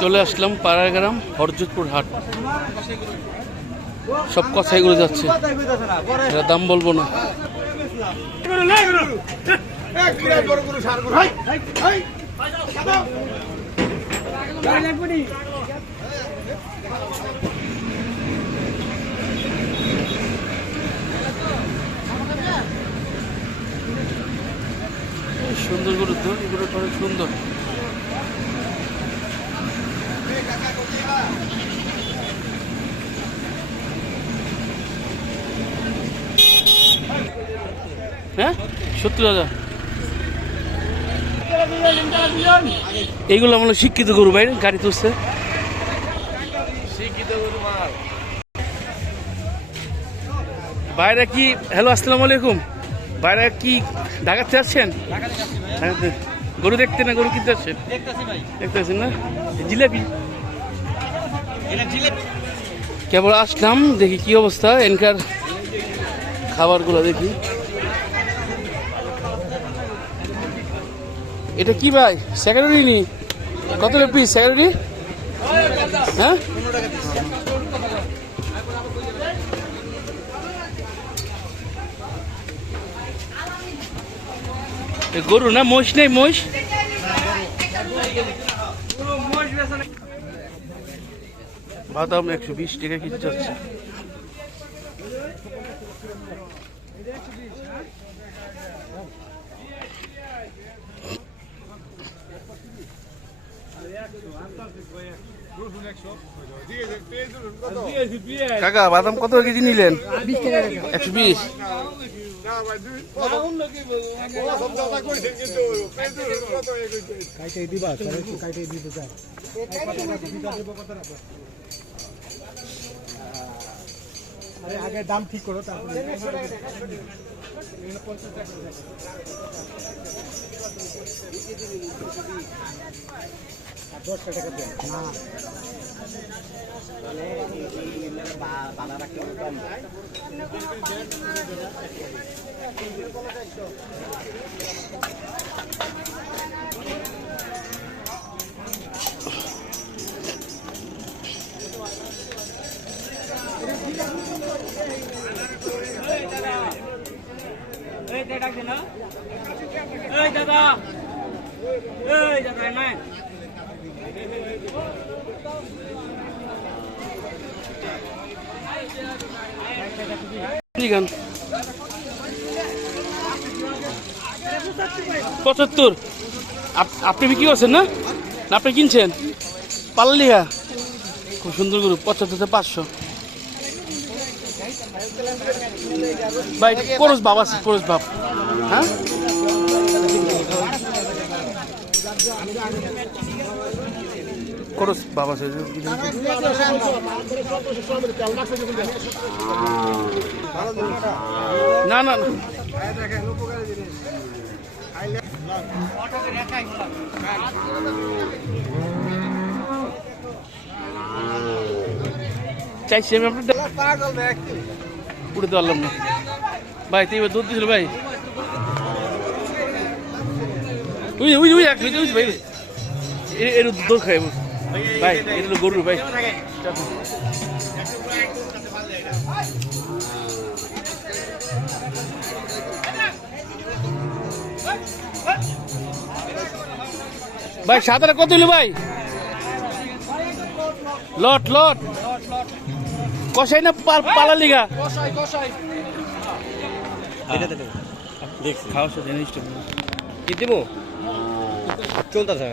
চলে আসলাম পাড়াগ্রাম হরজতপুর হাট। সব কথাই করে যাচ্ছে, দাম বলবো না। সুন্দর গরু তো, এগুলো অনেক সুন্দর। হ্যাঁ 70,000। এইগুলো আমরা শিক্ষিত গরু ভাই, গাড়ি তুলছে শিক্ষিত গরু মাল। বাইরে কি, হ্যালো আসসালামু আলাইকুম, বাইরে কি ঢাকাতে আসছেন? গরু দেখতে না গরু কিনতে আসছেন? দেখতে আসছেন না? জিলাপি কেবল আসলাম, দেখি কি অবস্থা এনকার খাবারগুলো দেখি। এটা কি ভাই, সেক্রেটারি নি? কত পিস সেক্রেটারি? হ্যাঁ গরু না মহিষ নেই? মহিষ বাদাম 120 টাকা কিনতে যাচ্ছে। কাকা বাদাম কত কেজি নিলেন? 120। আগে দাম ঠিক করো, তারপরে 10 টাকা দেন না। পঁচাত্তর। আপনি বিক্রি করছেন না? আপনি কিনছেন পাল্লিয়া? খুব সুন্দর গরু, 75 500 ভাই। পরশ বাপ আছে, পরশ বাপ। হ্যাঁ খরচ বাবা না না চাইছি আমি আপনার উঠে পারলাম না ভাই। তুই এবার দুধ দিছিল ভাই, ভাই এর দুধ খাই ভাই, এটা গরুর ভাই। ভাই সাদাটা কত হলো ভাই? লট লট কষাই না পালা লিগা? খাওয়া সাথে জিনিসটা কি দিব চলতেছে।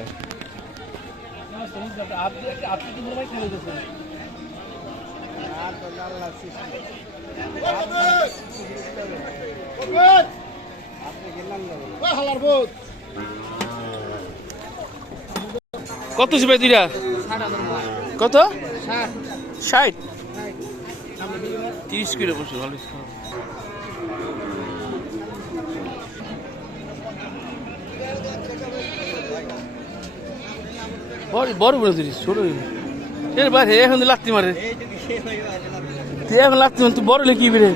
কত ভাই দুইটা? কত? 60 30 কিলো বসে ভালো। বড় বড় জিনিস, ছোট এর বাইরে এখন লাত্তি মারে, এখন লাত্তি তুই বড় লেখি বেড়ে।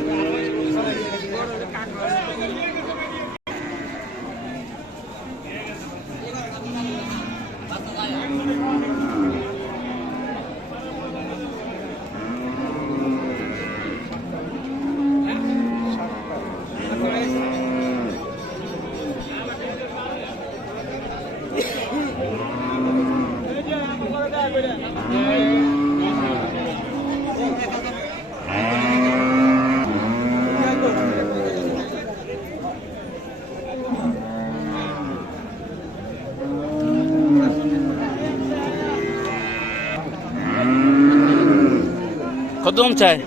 দাম চায়?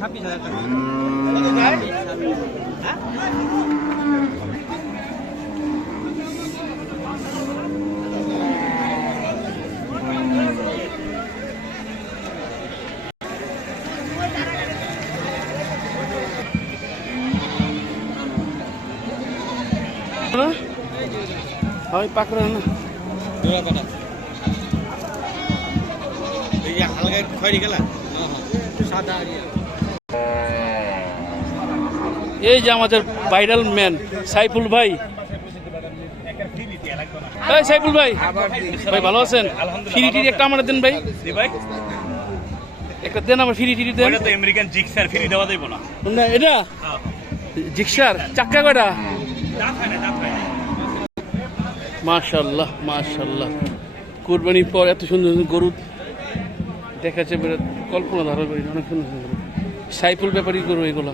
26,000 টাকা। হয় পাকড়া না জোড়া পাটা। এই যে হালকা একটু খয়েরি কালার। সাদা আর ইয়ে। এই যে আমাদের ভাইরাল ম্যান সাইফুল ভাই। এই সাইফুল ভাই, ভাই ভালো আছেন? ফ্রি টিরি একটা আমার দেন ভাই, একটা দেন আমার ফ্রি টিরি দেন। এটা তো আমেরিকান জিক্সার ফ্রি দেওয়া যাইব না। না এটা জিক্সার চাক্কা কয়টা? মাশাআল্লাহ মাশাআল্লাহ, কুরবানির পর এত সুন্দর সুন্দর গরু দেখাচ্ছে, কল্পনা ধারণ করি অনেক সুন্দর সুন্দর। সাইফুল ব্যাপারই গরু এগুলো।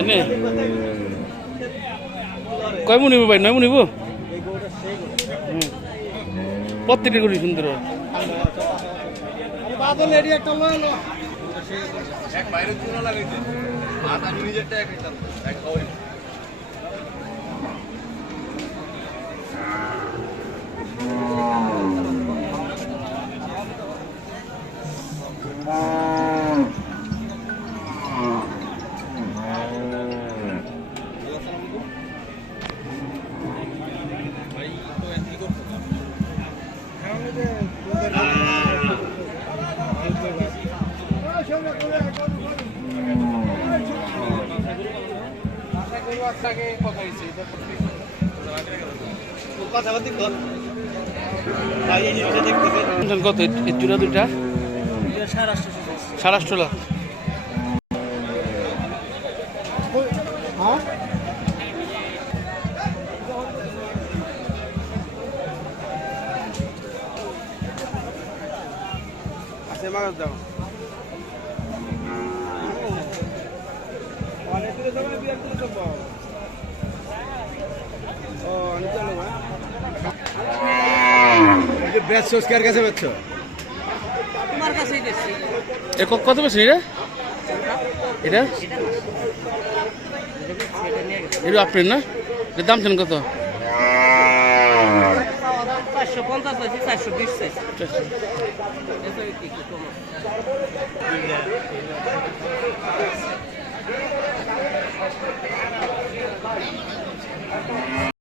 এনে কয় মন নিব ভাই? 9 মন নিব? প্রত্যেকটা গরু সুন্দর। বাদল এরিয়া একটা লয় লো। এক বাইরে চুনা লাগাইছে আর আমি নিজেরটা এক দিতাম এক খাওয়াই। কত এই চূড়া দুইটা? 8,500 লাখ। আছে মাছ দাও। অনেক দূরে যাবে বিয়ার দূরে যাবো। ও অনেক চলো ভাই। এই যে বেচছো কার কাছে বেচছো? তোমার কাছেই দেখছি। কত বেশি এটা? এটা এটা আপনার না? এর দাম চান কত? 450 আছে, 420 চাইছি। এসে কি কম?